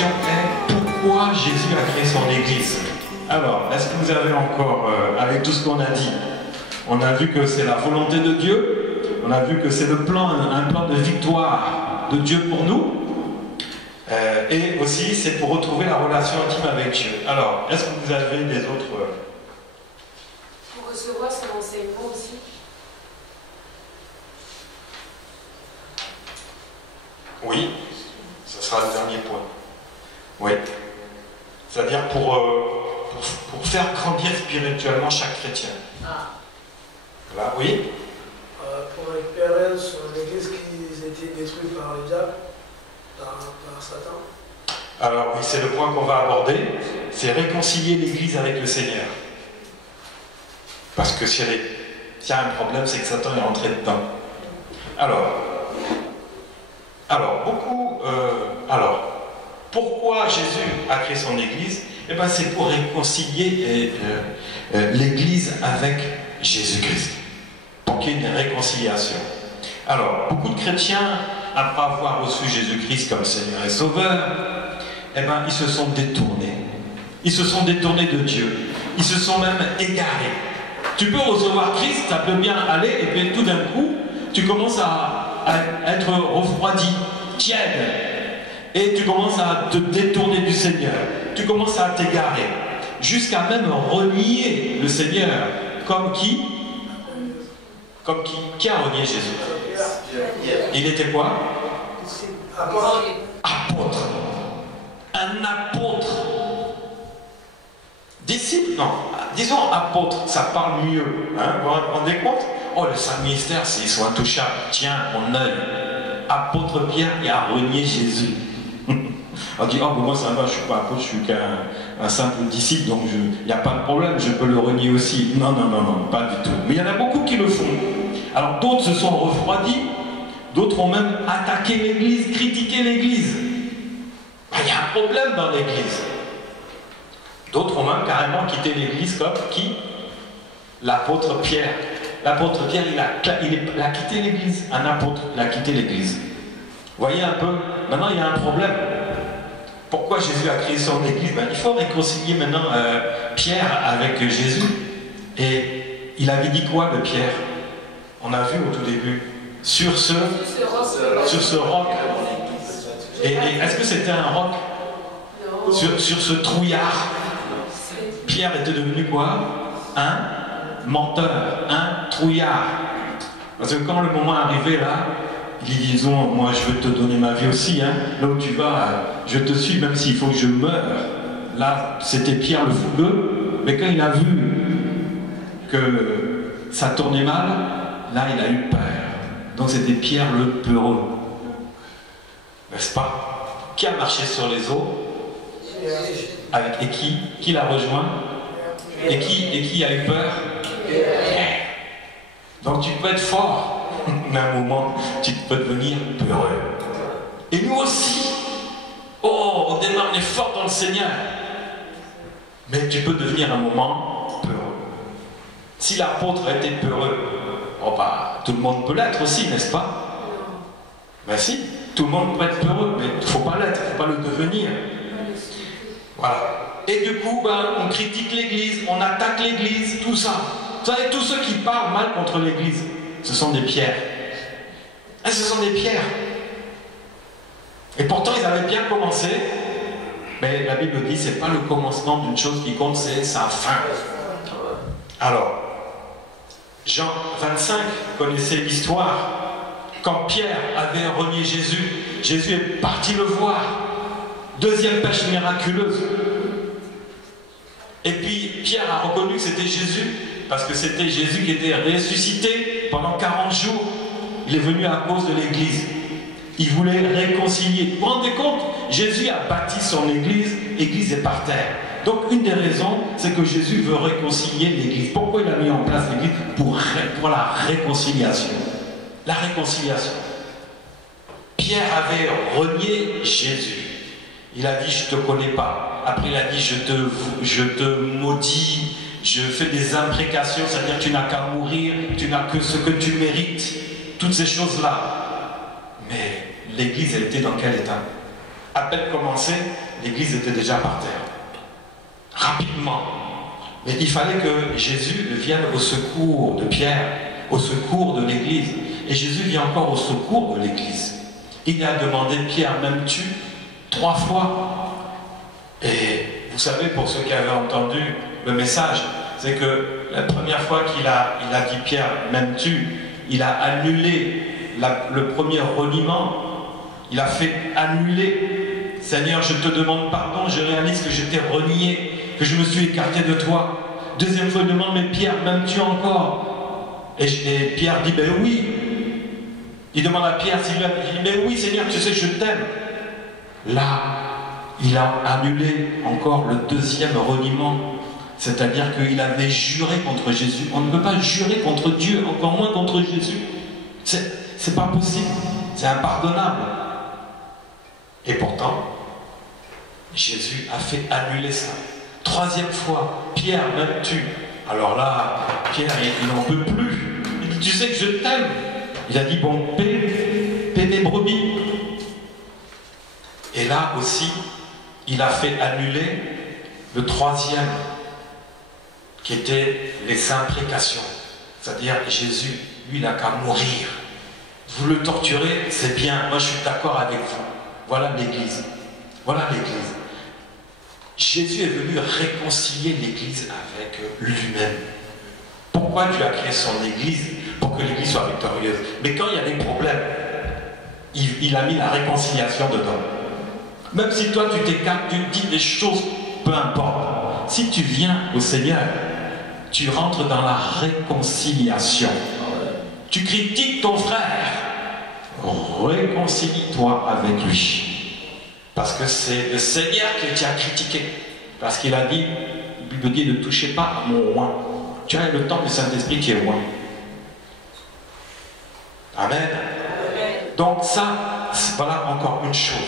question est pourquoi Jésus a créé son Église? Alors, est-ce que vous avez encore, avec tout ce qu'on a dit, on a vu que c'est la volonté de Dieu, on a vu que c'est le plan, un plan de victoire de Dieu pour nous, et aussi c'est pour retrouver la relation intime avec Dieu. Alors, est-ce que vous avez des autres... Pour recevoir son enseignement aussi. Oui, ce sera le dernier point. Oui. C'est-à-dire pour faire grandir spirituellement chaque chrétien. Ah. Voilà, oui. Pour récupérer son église qui a été détruite par le diable, par Satan. Alors oui, c'est le point qu'on va aborder, c'est réconcilier l'église avec le Seigneur. Parce que s'il y a un problème, c'est que Satan est rentré dedans. Pourquoi Jésus a créé son Église? Eh bien, c'est pour réconcilier l'Église avec Jésus-Christ. Pour qu'il y ait une réconciliation. Alors, beaucoup de chrétiens, après avoir reçu Jésus-Christ comme Seigneur et Sauveur, eh bien, ils se sont détournés. Ils se sont détournés de Dieu. Ils se sont même égarés. Tu peux recevoir Christ, ça peut bien aller, et puis tout d'un coup, tu commences à être refroidi, tiède. Et tu commences à te détourner du Seigneur. Tu commences à t'égarer. Jusqu'à même renier le Seigneur. Comme qui? Comme qui? Qui a renié Jésus? Il était quoi? Apôtre. Un apôtre. Disciple? Non. Disons apôtre, ça parle mieux. Hein? Vous vous rendez compte? Oh, le saint ministère, ils sont intouchables. Tiens, mon œil. Apôtre Pierre, il a renié Jésus. On dit, oh, moi ça va, je ne suis pas apôtre, je suis qu'un simple disciple, donc il n'y a pas de problème, je peux le renier aussi. Non, non, non, non, pas du tout. Mais il y en a beaucoup qui le font. Alors d'autres se sont refroidis, d'autres ont même attaqué l'Église, critiqué l'Église. Il y a un problème dans l'Église. D'autres ont même carrément quitté l'Église comme qui? L'apôtre Pierre. L'apôtre Pierre, il a quitté l'Église. Un apôtre, il a quitté l'Église. Vous voyez un peu? Maintenant, il y a un problème. Pourquoi Jésus a créé son Église? Il faut réconcilier maintenant Pierre avec Jésus. Et il avait dit quoi de Pierre? On a vu au tout début. Sur ce roc. Et est-ce que c'était un roc? Sur ce trouillard. Pierre était devenu quoi? Un menteur, un trouillard. Parce que quand le moment est arrivé là, il dit, disons, moi je veux te donner ma vie aussi, hein. Là où tu vas, je te suis, même s'il faut que je meure. Là, c'était Pierre le fougueux, mais quand il a vu que ça tournait mal, là il a eu peur. Donc c'était Pierre le peureux. N'est-ce pas? Qui a marché sur les eaux? Et qui l'a rejoint? Et qui a eu peur? Pierre. Donc tu peux être fort. Mais à un moment, tu peux devenir peureux. Et nous aussi. Oh, au départ, on est fort dans le Seigneur. Mais tu peux devenir à un moment peureux. Si l'apôtre était peureux, oh bah, tout le monde peut l'être aussi, n'est-ce pas? Ben si, tout le monde peut être peureux, mais il ne faut pas l'être, il ne faut pas le devenir. Voilà. Et du coup, ben, on critique l'Église, on attaque l'Église, tout ça. Vous savez, tous ceux qui parlent mal contre l'Église, ce sont des pierres. Et ce sont des pierres. Et pourtant, ils avaient bien commencé. Mais la Bible dit, c'est pas le commencement d'une chose qui compte, c'est sa fin. Alors, Jean 25, vous connaissez l'histoire. Quand Pierre avait renié Jésus, Jésus est parti le voir. Deuxième pêche miraculeuse. Et puis, Pierre a reconnu que c'était Jésus. Parce que c'était Jésus qui était ressuscité pendant 40 jours. Il est venu à cause de l'Église. Il voulait réconcilier. Vous vous rendez compte? Jésus a bâti son Église, l'Église est par terre. Donc une des raisons, c'est que Jésus veut réconcilier l'Église. Pourquoi il a mis en place l'Église? Pour la réconciliation. La réconciliation. Pierre avait renié Jésus. Il a dit, je ne te connais pas. Après il a dit, je te maudis. Je fais des imprécations, c'est-à-dire que tu n'as qu'à mourir, tu n'as que ce que tu mérites, toutes ces choses-là. Mais l'Église, elle était dans quel état? À peine commencé, l'église était déjà par terre. Rapidement. Mais il fallait que Jésus vienne au secours de Pierre, au secours de l'église. Et Jésus vient encore au secours de l'église. Il a demandé, Pierre, m'aimes-tu 3 fois? Et vous savez, pour ceux qui avaient entendu le message, c'est que la première fois qu'il a dit, Pierre, m'aimes-tu? Il a annulé le premier reniement. Il a fait annuler. Seigneur, je te demande pardon, je réalise que je t'ai renié, que je me suis écarté de toi. Deuxième fois, il demande, mais Pierre, m'aimes-tu encore? Et Pierre dit, ben oui. Il demande à Pierre, il dit, mais oui Seigneur, tu sais, je t'aime. Là, il a annulé encore le deuxième reniement. C'est-à-dire qu'il avait juré contre Jésus. On ne peut pas jurer contre Dieu, encore moins contre Jésus. C'est pas possible. C'est impardonnable. Et pourtant, Jésus a fait annuler ça. 3e fois, Pierre, m'aimes-tu? Alors là, Pierre, il n'en peut plus. Il dit, tu sais que je t'aime. Il a dit, bon, paie mes brebis. Et là aussi, il a fait annuler le 3e, qui était les imprécations. C'est-à-dire, Jésus, lui, il n'a qu'à mourir. Vous le torturez, c'est bien. Moi, je suis d'accord avec vous. Voilà l'Église. Voilà l'Église. Jésus est venu réconcilier l'Église avec lui-même. Pourquoi Dieu a créé son Église? Pour que l'Église soit victorieuse. Mais quand il y a des problèmes, il a mis la réconciliation dedans. Même si toi tu t'écartes, tu dis des choses, peu importe. Si tu viens au Seigneur, tu rentres dans la réconciliation. Tu critiques ton frère, réconcilie-toi avec lui. Parce que c'est le Seigneur que tu as critiqué. Parce qu'il a dit, la Bible dit, ne touchez pas à mon roi. Tu as le temps du Saint-Esprit qui est roi. Amen. Donc ça, voilà encore une chose.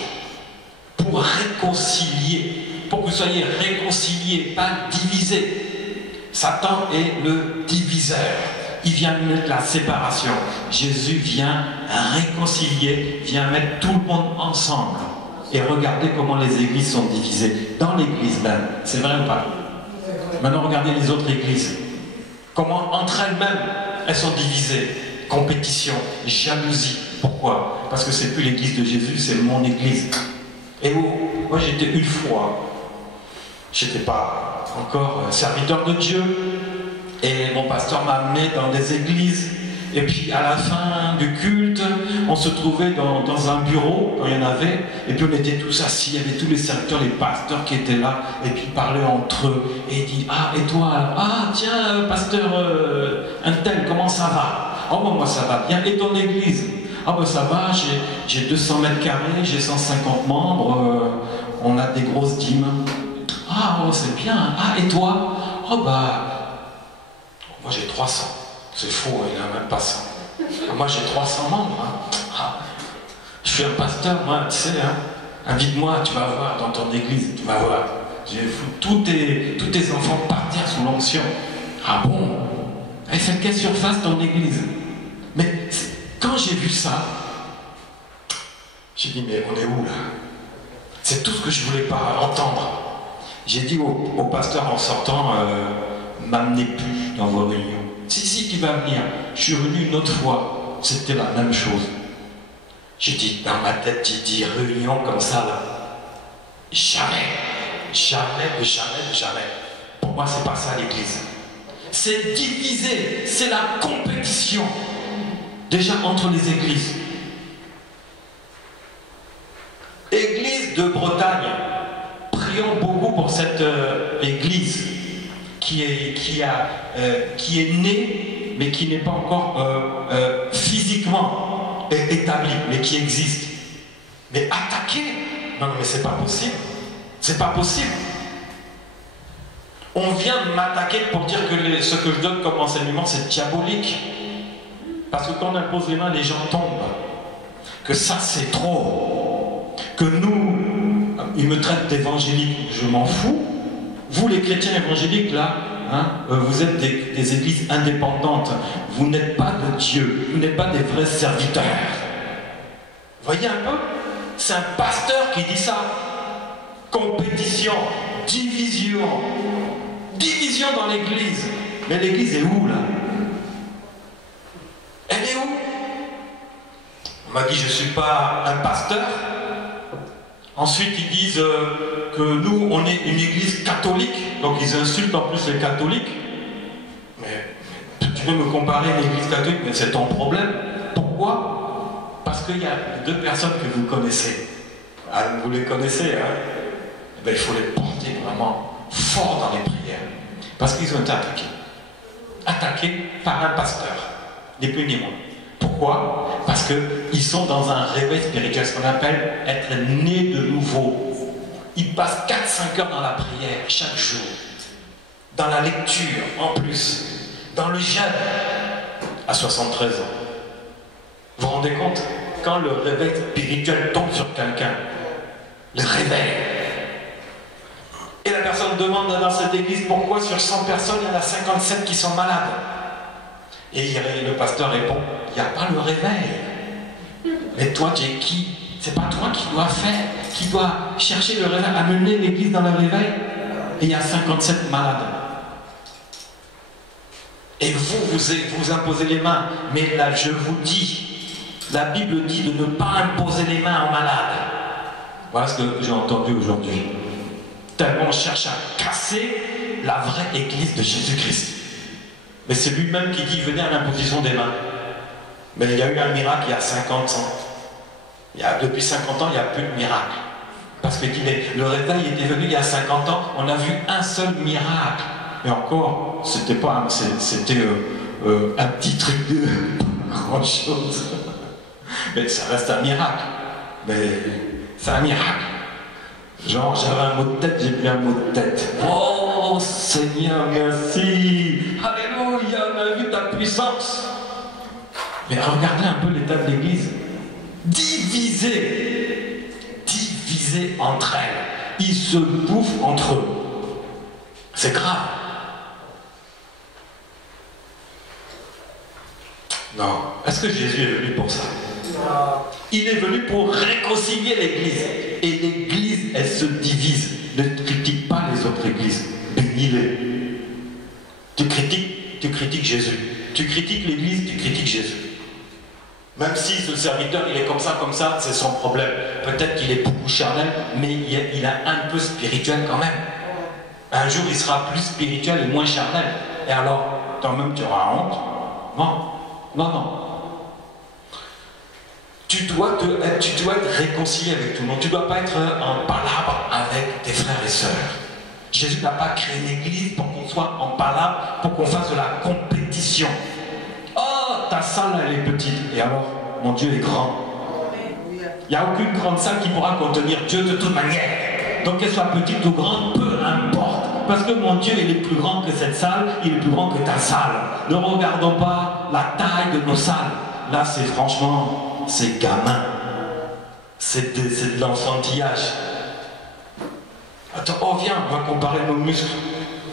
Pour réconcilier, pour que vous soyez réconciliés, pas divisés. Satan est le diviseur. Il vient mettre la séparation. Jésus vient réconcilier, vient mettre tout le monde ensemble. Et regardez comment les églises sont divisées. Dans l'église même. C'est vrai ou pas? Maintenant, regardez les autres églises. Comment entre elles-mêmes, elles sont divisées. Compétition, jalousie. Pourquoi? Parce que c'est plus l'église de Jésus, c'est mon église. Et moi j'étais une fois, j'étais pas encore serviteur de Dieu, et mon pasteur m'a amené dans des églises, et puis à la fin du culte, on se trouvait dans un bureau, quand il y en avait, et puis on était tous assis, il y avait tous les serviteurs, les pasteurs qui étaient là, et puis ils parlaient entre eux, et ils disent, ah et toi, ah tiens pasteur un tel, comment ça va? Oh bon, moi ça va bien, et ton église? Ah ben ça va, j'ai 200 mètres carrés, j'ai 150 membres, on a des grosses dîmes. Ah oh, c'est bien, ah et toi? Oh bah, moi j'ai 300. C'est faux, il n'a même pas 100. Moi j'ai 300 membres. Hein. Ah, je suis un pasteur, moi, tu sais, hein. Invite-moi, tu vas voir dans ton église, tu vas voir. J'ai foutu tous tes enfants partir sous l'onction. Ah bon? Elle fait quelle surface ton église? Mais quand j'ai vu ça, j'ai dit, mais on est où là? C'est tout ce que je ne voulais pas entendre. J'ai dit au pasteur en sortant, m'amenez plus dans vos réunions. Si, tu vas venir. Je suis venu une autre fois, c'était la même chose. J'ai dit, dans ma tête, j'ai dit, réunion comme ça là, jamais, jamais, jamais, jamais. Pour moi, c'est pas ça l'église. C'est divisé, c'est la compétition. Déjà entre les églises. Église de Bretagne, prions beaucoup pour cette église qui est née, mais qui n'est pas encore physiquement établie, mais qui existe. Mais attaquer, non mais c'est pas possible. C'est pas possible. On vient de m'attaquer pour dire que ce que je donne comme enseignement, c'est diabolique. Parce que quand on impose les mains, les gens tombent. Que ça, c'est trop. Que nous, ils me traitent d'évangéliques, je m'en fous. Vous, les chrétiens évangéliques, là, hein, vous êtes des églises indépendantes. Vous n'êtes pas de Dieu. Vous n'êtes pas des vrais serviteurs. Voyez un peu? C'est un pasteur qui dit ça. Compétition, division. Division dans l'église. Mais l'église est où là? Elle est où? On m'a dit je ne suis pas un pasteur. Ensuite ils disent que nous on est une église catholique. Donc ils insultent en plus les catholiques. Mais tu veux me comparer à une église catholique, mais c'est ton problème. Pourquoi? Parce qu'il y a deux personnes que vous connaissez. Ah, vous les connaissez, hein? Eh bien, il faut les porter vraiment fort dans les prières. Parce qu'ils ont été attaqués. Attaqués par un pasteur. Ni plus ni moins. Pourquoi? Parce qu'ils sont dans un réveil spirituel, ce qu'on appelle être né de nouveau. Ils passent 4-5 heures dans la prière chaque jour. Dans la lecture, en plus. Dans le jeûne, à 73 ans. Vous vous rendez compte? Quand le réveil spirituel tombe sur quelqu'un, le réveil. Et la personne demande dans cette église pourquoi sur 100 personnes, il y en a 57 qui sont malades. Et le pasteur répond, il n'y a pas le réveil. Mais toi, tu es qui? C'est pas toi qui dois faire, qui dois chercher le réveil, amener l'église dans le réveil. Et il y a 57 malades. Et vous imposez les mains. Mais là, je vous dis, la Bible dit de ne pas imposer les mains aux malades. Voilà ce que j'ai entendu aujourd'hui. Tellement on cherche à casser la vraie église de Jésus-Christ. Mais c'est lui-même qui dit venez à l'imposition des mains. Mais il y a eu un miracle il y a 50 ans. Depuis 50 ans, il n'y a plus de miracle. Parce que le réveil était venu il y a 50 ans, on a vu un seul miracle. Et encore, c'était pas, c'était un petit truc de grande chose. Mais ça reste un miracle. Mais c'est un miracle. Genre, j'avais un mot de tête, j'ai plus un mot de tête. Oh Seigneur, merci. Alléluia, on a vu ta puissance. Mais regardez un peu l'état de l'église. Divisée entre elles. Ils se bouffent entre eux. C'est grave. Non. Est-ce que Jésus est venu pour ça? Non. Il est venu pour réconcilier l'église. Et l'église, elle se divise. Ne critique pas les autres églises. Bénis-les. Tu critiques Jésus. Tu critiques l'église, tu critiques Jésus. Même si ce serviteur, il est comme ça, c'est son problème. Peut-être qu'il est beaucoup charnel, mais il a un peu spirituel quand même. Un jour, il sera plus spirituel et moins charnel. Et alors, toi-même, tu auras honte? Non. Tu dois être réconcilié avec tout le monde. Tu ne dois pas être en palabre avec tes frères et sœurs. Jésus n'a pas créé une église pour qu'on soit en palabre, pour qu'on fasse de la compétition. Oh, ta salle, elle est petite. Et alors, mon Dieu est grand. Il n'y a aucune grande salle qui pourra contenir Dieu de toute manière. Donc qu'elle soit petite ou grande, peu importe. Parce que mon Dieu, il est plus grand que cette salle, il est plus grand que ta salle. Ne regardons pas la taille de nos salles. Là, franchement, c'est gamin. C'est de l'enfantillage. Attends, oh viens, on va comparer nos muscles.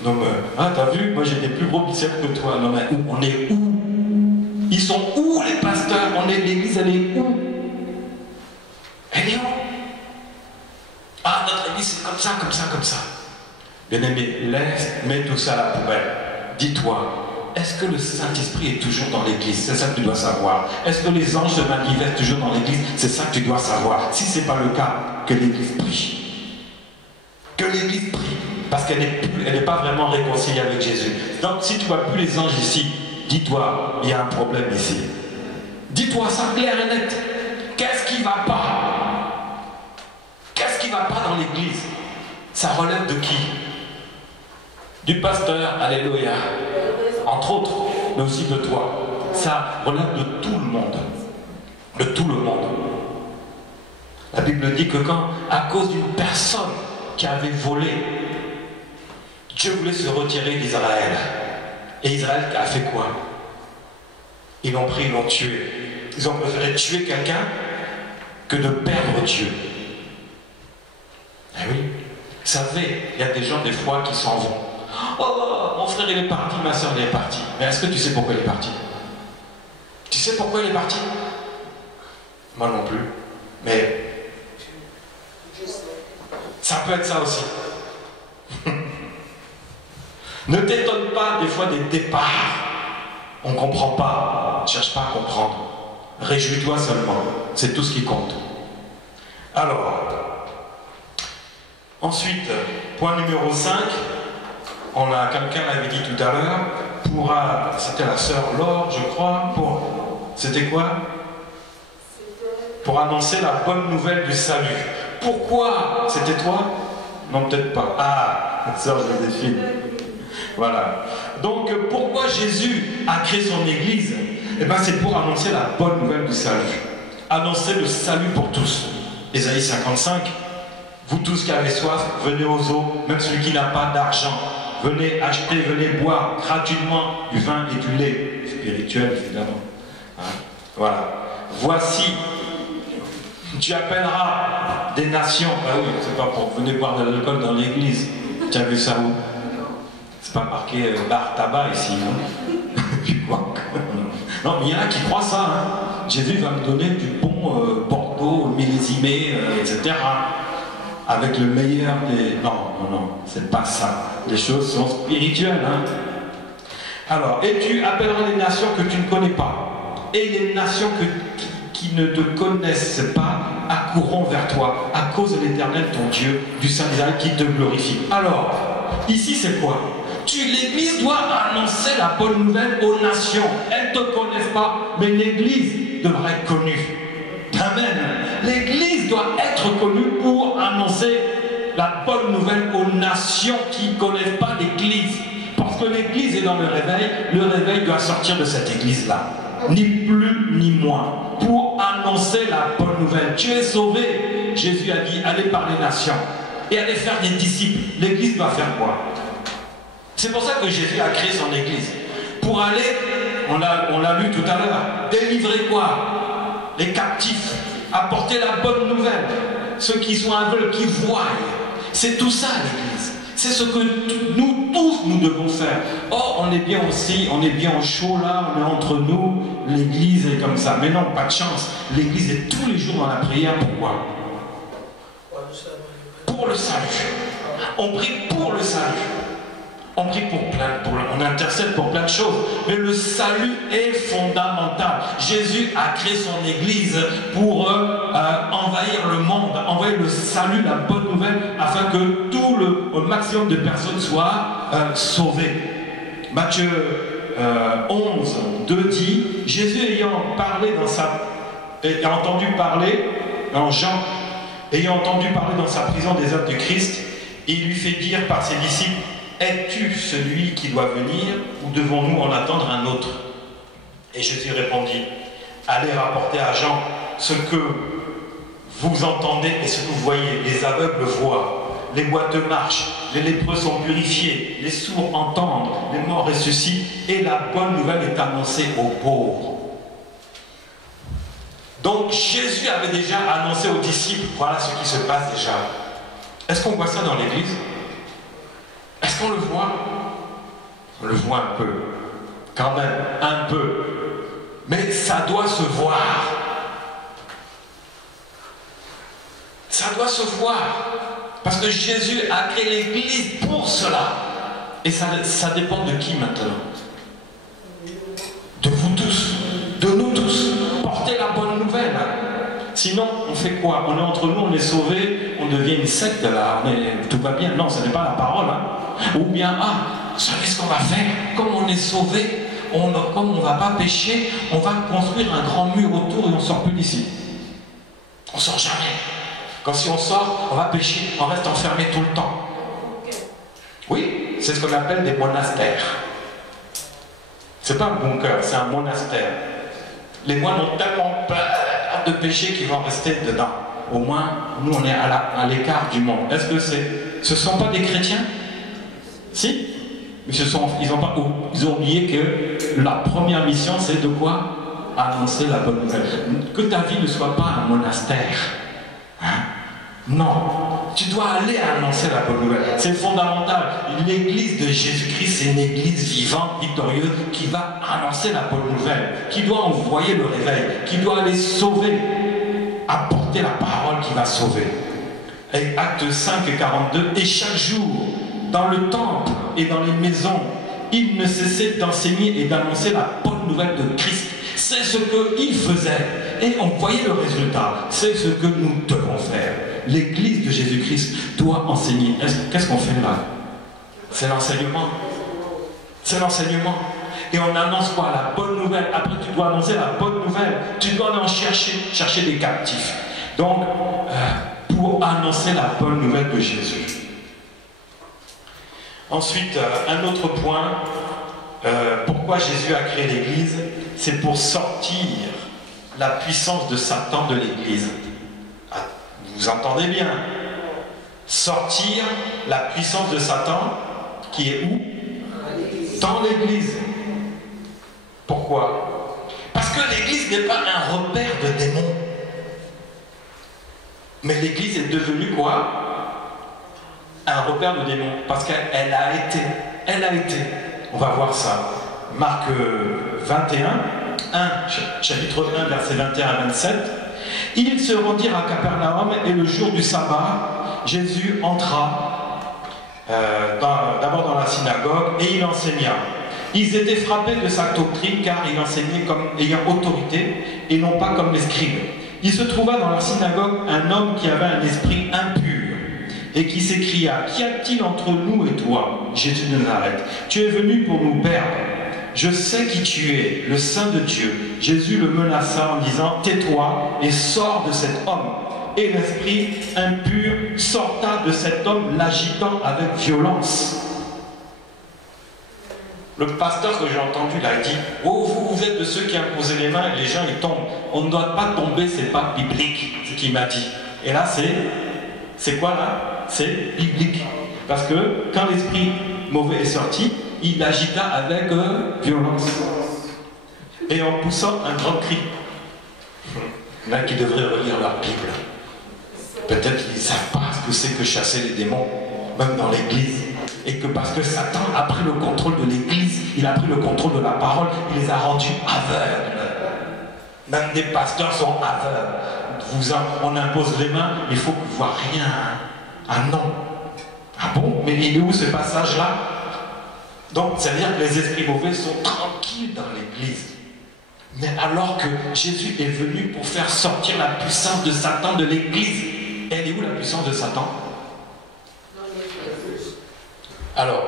Non mais, hein, t'as vu, moi j'ai des plus gros biceps que toi. Non mais, on est où? Ils sont où les pasteurs? L'église, elle est où? Elle est où? Ah, notre église, c'est comme ça. Bien-aimé, mets tout ça à la poubelle. Dis-toi, est-ce que le Saint-Esprit est toujours dans l'église? C'est ça que tu dois savoir. Est-ce que les anges se manifestent toujours dans l'église? C'est ça que tu dois savoir. Si ce n'est pas le cas, que l'église prie. Que l'église prie. Parce qu'elle n'est pas vraiment réconciliée avec Jésus. Donc si tu ne vois plus les anges ici, dis-toi, il y a un problème ici. Dis-toi ça clair et net. Qu'est-ce qui ne va pas? Qu'est-ce qui ne va pas dans l'église? Ça relève de qui? Du pasteur, alléluia. Entre autres, mais aussi de toi. Ça relève de tout le monde. De tout le monde. La Bible dit que à cause d'une personne qui avait volé, Dieu voulait se retirer d'Israël. Et Israël a fait quoi? Ils l'ont pris, ils l'ont tué. Ils ont préféré tuer quelqu'un que de perdre Dieu. Eh oui. Vous savez, il y a des gens des fois qui s'en vont. Oh, mon frère il est parti, ma soeur elle est partie. Mais est-ce que tu sais pourquoi il est parti? Tu sais pourquoi il est parti? Moi non plus. Mais Ça peut être ça aussi. Ne t'étonne pas des fois des départs. On ne comprend pas. Ne cherche pas à comprendre. Réjouis-toi seulement. C'est tout ce qui compte. Alors, ensuite, point numéro 5. Quelqu'un l'avait dit tout à l'heure. C'était la sœur Laure, je crois. C'était quoi? Pour annoncer la bonne nouvelle du salut. Pourquoi? C'était toi? Non, peut-être pas. Ah, sœur Joséphine. Voilà. Donc, pourquoi Jésus a créé son église? Eh bien, c'est pour annoncer la bonne nouvelle du salut. Annoncer le salut pour tous. Ésaïe 55. Vous tous qui avez soif, venez aux eaux, même celui qui n'a pas d'argent. Venez acheter, venez boire gratuitement du vin et du lait. Spirituel, évidemment. Hein? Voilà. Voici, tu appelleras des nations. Ah oui, c'est pas pour venir boire de l'alcool dans l'église. Tu as vu ça où? C'est pas marqué bar tabac ici, non? Puis quoi? Non, mais il y en a qui croient ça. Hein? Jésus va me donner du bon Bordeaux, millésimé, etc. Avec le meilleur des... Non, c'est pas ça. Les choses sont spirituelles. Hein? Alors, et tu appelleras les nations que tu ne connais pas. Et les nations qui ne te connaissent pas accourront vers toi, à cause de l'Éternel, ton Dieu, du Saint d'Israël qui te glorifie. Alors, ici c'est quoi? L'Église doit annoncer la bonne nouvelle aux nations. Elles ne te connaissent pas, mais l'Église devrait être connue. Amen. L'Église doit être connue pour annoncer la bonne nouvelle aux nations qui ne connaissent pas l'Église. Parce que l'Église est dans le réveil doit sortir de cette Église-là. Ni plus ni moins. Pour annoncer la bonne nouvelle. Tu es sauvé. Jésus a dit, allez par les nations et allez faire des disciples. L'Église doit faire quoi? C'est pour ça que Jésus a créé son Église. Pour aller, on l'a lu tout à l'heure, délivrer quoi? Les captifs, apporter la bonne nouvelle. Ceux qui sont aveugles, qui voient. C'est tout ça l'Église. C'est ce que nous tous, nous devons faire. Oh, on est bien aussi, on est bien au chaud là, on est entre nous, l'Église est comme ça. Mais non, pas de chance. L'Église est tous les jours dans la prière. Pourquoi? Pour le salut. On prie pour le salut. On prie on intercède pour plein de choses, mais le salut est fondamental. Jésus a créé son Église pour envahir le monde, envahir le salut, la bonne nouvelle, afin que tout le maximum de personnes soient sauvées. Matthieu 11, 2 dit, Jésus ayant entendu parler dans Jean, ayant entendu parler dans sa prison des œuvres du Christ, il lui fait dire par ses disciples, es-tu celui qui doit venir ou devons-nous en attendre un autre? Et Jésus répondit, allez rapporter à Jean ce que vous entendez et ce que vous voyez. Les aveugles voient, les boiteux marchent, les lépreux sont purifiés, les sourds entendent, les morts ressuscitent et la bonne nouvelle est annoncée aux pauvres. Donc Jésus avait déjà annoncé aux disciples, voilà ce qui se passe déjà. Est-ce qu'on voit ça dans l'Église? Est-ce qu'on le voit? On le voit un peu. Quand même, un peu. Mais ça doit se voir. Ça doit se voir. Parce que Jésus a créé l'Église pour cela. Et ça dépend de qui maintenant? De vous tous. De nous tous. Portez la bonne nouvelle. Sinon, on fait quoi? On est entre nous, on est sauvés, on devient une secte là, tout va bien. Non, ce n'est pas la parole. Hein. Ou bien, vous savez ce qu'on va faire? Comme on est sauvés, comme on ne va pas pécher, on va construire un grand mur autour et on ne sort plus d'ici. On ne sort jamais. Quand si on sort, on va pécher, on reste enfermé tout le temps. Oui, c'est ce qu'on appelle des monastères. C'est pas un bunker, c'est un monastère. Les moines ont tellement peur de péché qu'ils vont rester dedans. Au moins, nous, on est à l'écart du monde. Est-ce que ce ne sont pas des chrétiens? Si. Ils ont oublié que la première mission, c'est de quoi? Annoncer la bonne nouvelle. Que ta vie ne soit pas un monastère. Hein? Non. Tu dois aller annoncer la bonne nouvelle. C'est fondamental. L'Église de Jésus-Christ, c'est une Église vivante, victorieuse, qui va annoncer la bonne nouvelle, qui doit envoyer le réveil, qui doit aller sauver, apporter la parole qui va sauver. Et Actes 5 et 42, et chaque jour, dans le temple et dans les maisons, il ne cessait d'enseigner et d'annoncer la bonne nouvelle de Christ. C'est ce qu'il faisait. Et on voyait le résultat. C'est ce que nous devons faire. L'Église de Jésus-Christ doit enseigner. Qu'est-ce qu'on fait là? C'est l'enseignement. C'est l'enseignement. Et on annonce quoi? La bonne nouvelle. Après, tu dois annoncer la bonne nouvelle. Tu dois aller en chercher des captifs. Donc, pour annoncer la bonne nouvelle de Jésus. Ensuite, un autre point, pourquoi Jésus a créé l'Église, c'est pour sortir la puissance de Satan de l'Église. Ah, vous entendez bien? Sortir la puissance de Satan, qui est où? Dans l'Église. Pourquoi? Parce que l'Église n'est pas un repère de démons. Mais l'Église est devenue quoi? Un repère de démons, parce qu'elle a été, on va voir ça, Marc 21, chapitre 1, versets 21 à 27, ils se rendirent à Capernaum et le jour du sabbat, Jésus entra d'abord dans la synagogue et il enseigna. Ils étaient frappés de sa doctrine car il enseignait comme ayant autorité et non pas comme les scribes. Il se trouva dans la synagogue un homme qui avait un esprit impur et qui s'écria: qu'y a-t-il entre nous et toi, Jésus de Nazareth? Tu es venu pour nous perdre. Je sais qui tu es, le Saint de Dieu. Jésus le menaça en disant: tais-toi et sors de cet homme. Et l'esprit impur sorta de cet homme, l'agitant avec violence. Le pasteur que j'ai entendu, il a dit: oh, vous êtes de ceux qui imposent les mains et les gens ils tombent. On ne doit pas tomber, c'est pas biblique, ce qu'il m'a dit. Et là, c'est quoi là? C'est biblique. Parce que quand l'esprit mauvais est sorti, il agita avec violence. Et en poussant un grand cri. Il y en a qui devraient relire leur Bible. Peut-être qu'ils ne savent pas ce que c'est que chasser les démons, même dans l'église. Et que parce que Satan a pris le contrôle de l'église, il a pris le contrôle de la parole, il les a rendus aveugles. Même des pasteurs sont aveugles. On impose les mains, il faut que vous ne voyez rien. Ah non. Ah bon? Mais il est où ce passage-là? Donc, c'est-à-dire que les esprits mauvais sont tranquilles dans l'église. Mais alors que Jésus est venu pour faire sortir la puissance de Satan de l'église, elle est où la puissance de Satan? Alors,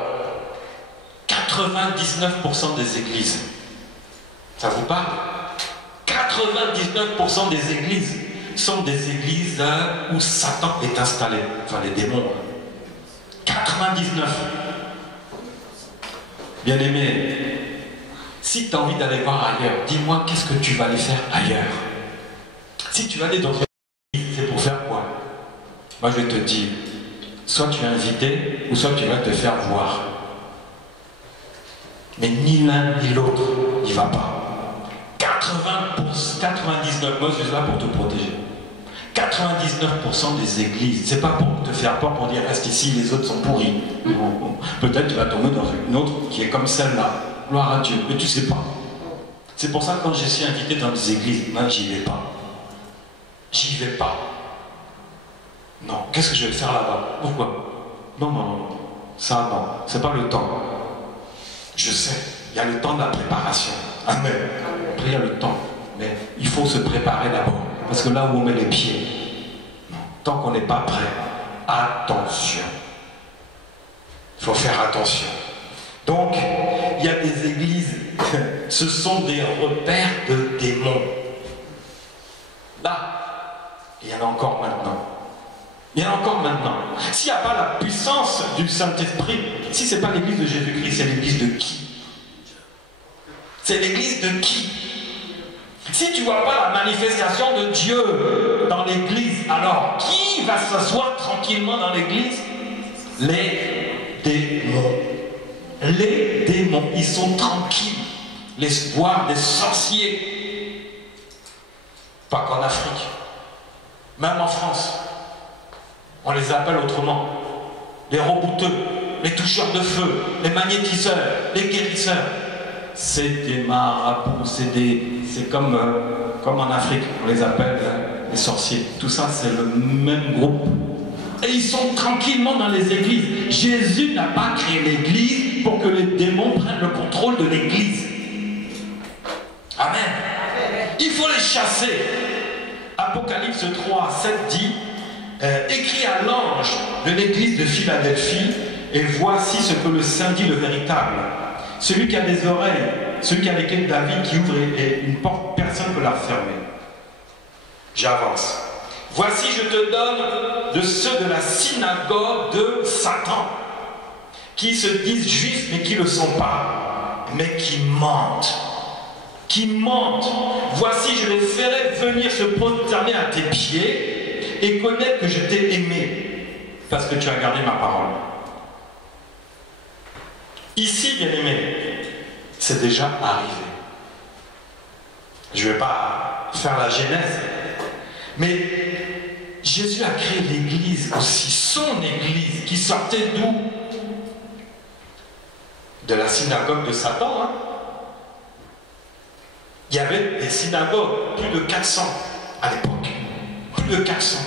99% des églises, ça vous parle? 99% des églises sont des églises où Satan est installé, enfin les démons. 99. Bien aimé, si tu as envie d'aller voir ailleurs, dis-moi qu'est-ce que tu vas aller faire ailleurs. Si tu vas aller dans une église, c'est pour faire quoi? Moi je vais te dire, soit tu es invité, ou soit tu vas te faire voir. Mais ni l'un ni l'autre n'y va pas. 99, moi je suis là pour te protéger. 99% des églises, c'est pas pour te faire peur, pour dire reste ici, les autres sont pourris. Peut-être tu vas tomber dans une autre qui est comme celle-là. Gloire à Dieu, mais tu sais pas. C'est pour ça que quand je suis invité dans des églises, moi j'y vais pas. J'y vais pas. Non, qu'est-ce que je vais faire là-bas? Pourquoi? Non. Ça, non. C'est pas le temps. Je sais, il y a le temps de la préparation. Amen. Après, il y a le temps. Mais il faut se préparer d'abord. Parce que là où on met les pieds, non, tant qu'on n'est pas prêt, attention. Il faut faire attention. Donc, il y a des églises, ce sont des repères de démons. Là, il y en a encore maintenant. Il y en a encore maintenant. S'il n'y a pas la puissance du Saint-Esprit, si ce n'est pas l'église de Jésus-Christ, c'est l'église de qui? C'est l'église de qui? Si tu ne vois pas la manifestation de Dieu dans l'église, alors qui va s'asseoir tranquillement dans l'église? Les démons. Les démons, ils sont tranquilles. L'espoir des sorciers. Pas qu'en Afrique. Même en France. On les appelle autrement. Les rebouteux, les toucheurs de feu, les magnétiseurs, les guérisseurs. C'est des marabouts, c'est comme en Afrique, on les appelle les sorciers. Tout ça, c'est le même groupe. Et ils sont tranquillement dans les églises. Jésus n'a pas créé l'église pour que les démons prennent le contrôle de l'église. Amen. Il faut les chasser. Apocalypse 3, 7 dit, écrit à l'ange de l'église de Philadelphie, et voici ce que le Saint dit, le véritable. Celui qui a des oreilles, celui qui a lesquelles David qui ouvre et une porte, personne ne peut la fermer. J'avance. Voici, je te donne de ceux de la synagogue de Satan, qui se disent juifs mais qui ne le sont pas, mais qui mentent. Qui mentent. Voici, je les ferai venir se prosterner à tes pieds et connaître que je t'ai aimé, parce que tu as gardé ma parole. Ici, bien aimé, c'est déjà arrivé. Je ne vais pas faire la genèse, mais Jésus a créé l'église aussi, son église, qui sortait d'où? De la synagogue de Satan. Hein? Il y avait des synagogues, plus de 400 à l'époque. Plus de 400.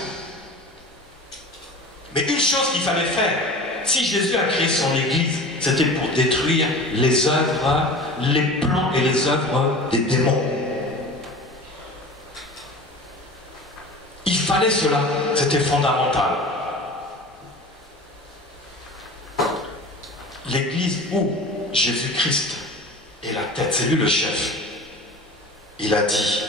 Mais une chose qu'il fallait faire, si Jésus a créé son église, c'était pour détruire les œuvres, les plans et les œuvres des démons. Il fallait cela, c'était fondamental. L'église où Jésus-Christ est la tête, c'est lui le chef. Il a dit,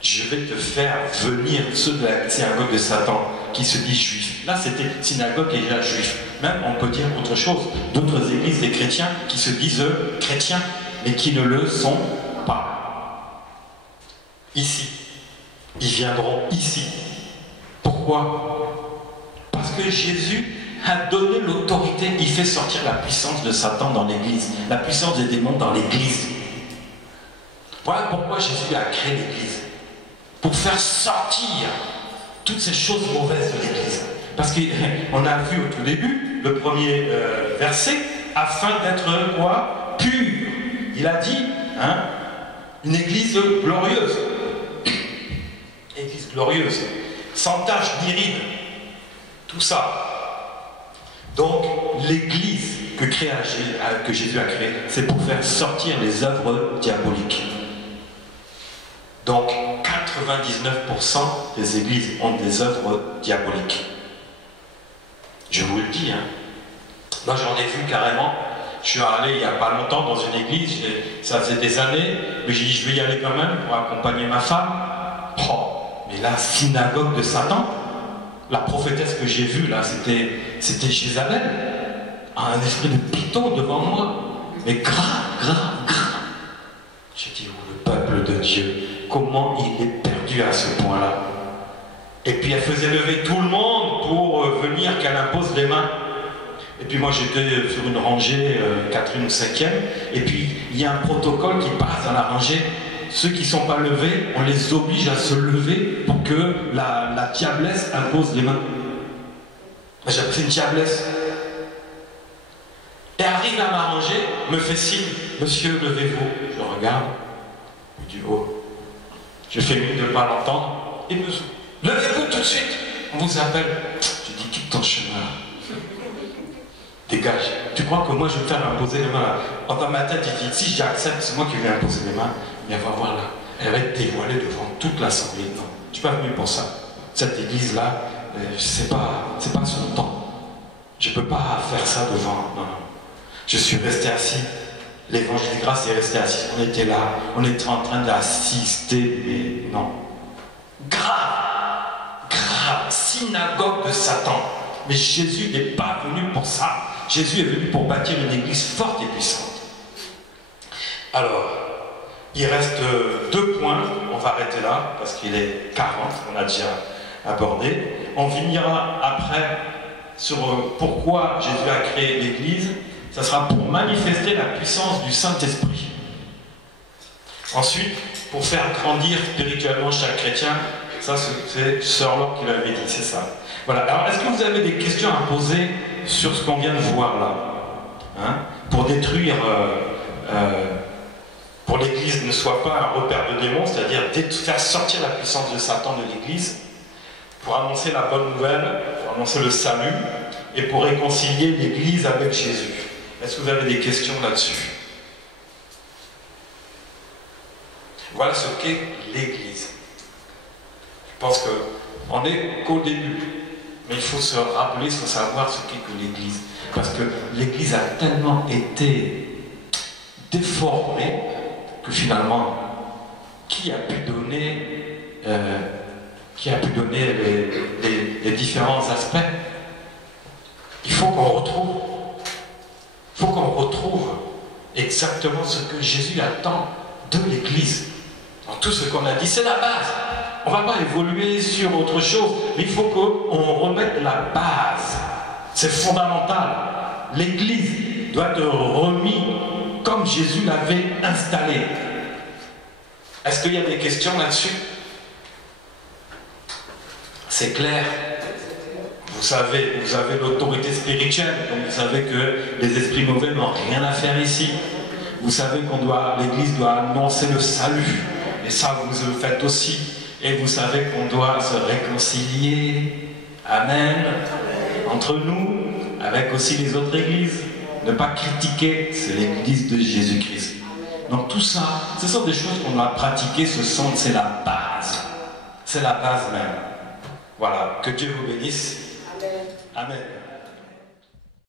je vais te faire venir ceux de la synagogue de Satan qui se disent juifs. Là, c'était synagogue et là juif. Même, on peut dire autre chose. D'autres églises des chrétiens qui se disent chrétiens, mais qui ne le sont pas. Ici. Ils viendront ici. Pourquoi? Parce que Jésus a donné l'autorité. Il fait sortir la puissance de Satan dans l'église. La puissance des démons dans l'église. Voilà pourquoi Jésus a créé l'église. Pour faire sortir toutes ces choses mauvaises de l'église. Parce qu'on a vu au tout début, le premier verset, afin d'être quoi? Pur. Il a dit, hein, une église glorieuse. Église glorieuse. Sans tache ni ride. Tout ça. Donc, l'église que Jésus a créée, c'est pour faire sortir les œuvres diaboliques. Donc, 99% des églises ont des œuvres diaboliques. Je vous le dis, hein. Moi, j'en ai vu carrément. Je suis allé il n'y a pas longtemps dans une église, ça faisait des années, mais j'ai dit, je vais y aller quand même pour accompagner ma femme. Oh, mais la synagogue de Satan, la prophétesse que j'ai vue, là, c'était Jézabel. Un esprit de python devant moi. Mais grave. J'ai dit, oh, le peuple de Dieu, comment il est perdu à ce point-là. Et puis elle faisait lever tout le monde pour venir qu'elle impose les mains. Et puis moi j'étais sur une rangée, 4e ou 5e, et puis il y a un protocole qui passe dans la rangée. Ceux qui ne sont pas levés, on les oblige à se lever pour que la diablesse impose les mains. J'appelle ça une diablesse. Et arrive à m'arranger, me fait signe, monsieur, levez-vous. Je regarde, je dis, oh, je fais mieux de ne pas l'entendre, et me dit, levez-vous tout de suite, on vous appelle. Je dis, quitte ton chemin. Dégage. Tu crois que moi je vais me faire imposer les mains là? Dans ma tête, il dit, si j'accepte, c'est moi qui vais imposer les mains, mais elle va voir là, elle va être dévoilée devant toute l'assemblée. Non, tu n'es pas venu pour ça. Cette église-là, c'est pas son temps. Je ne peux pas faire ça devant. Non. Je suis resté assis. L'évangile de grâce est resté assis. On était là, on était en train d'assister, mais non. Grave, synagogue de Satan. Mais Jésus n'est pas venu pour ça. Jésus est venu pour bâtir une église forte et puissante. Alors, il reste 2 points. On va arrêter là, parce qu'il est 40, on a déjà abordé. On finira après sur pourquoi Jésus a créé l'église. Ça sera pour manifester la puissance du Saint-Esprit. Ensuite, pour faire grandir spirituellement chaque chrétien, ça c'est Sœur Laure qui l'avait dit, c'est ça. Voilà. Alors, est-ce que vous avez des questions à poser sur ce qu'on vient de voir là, hein, pour détruire, pour l'Église ne soit pas un repère de démons, c'est-à-dire faire sortir la puissance de Satan de l'Église, pour annoncer la bonne nouvelle, pour annoncer le salut et pour réconcilier l'Église avec Jésus. Est-ce que vous avez des questions là-dessus? Voilà ce qu'est l'Église. Je pense qu'on n'est qu'au début, mais il faut se rappeler, il faut savoir ce qu'est que l'Église. Parce que l'Église a tellement été déformée que finalement, qui a pu donner les différents aspects? Il faut qu'on retrouve exactement ce que Jésus attend de l'Église. Dans tout ce qu'on a dit, c'est la base. On ne va pas évoluer sur autre chose, mais il faut qu'on remette la base. C'est fondamental. L'Église doit être remise comme Jésus l'avait installée. Est-ce qu'il y a des questions là-dessus? C'est clair. Vous avez l'autorité spirituelle, donc vous savez que les esprits mauvais n'ont rien à faire ici. Vous savez l'Église doit annoncer le salut, et ça vous le faites aussi. Et vous savez qu'on doit se réconcilier, amen, entre nous, avec aussi les autres églises. Ne pas critiquer, c'est l'Église de Jésus-Christ. Donc tout ça, ce sont des choses qu'on doit pratiquer, c'est la base. C'est la base même. Voilà, que Dieu vous bénisse. Amen. Amen.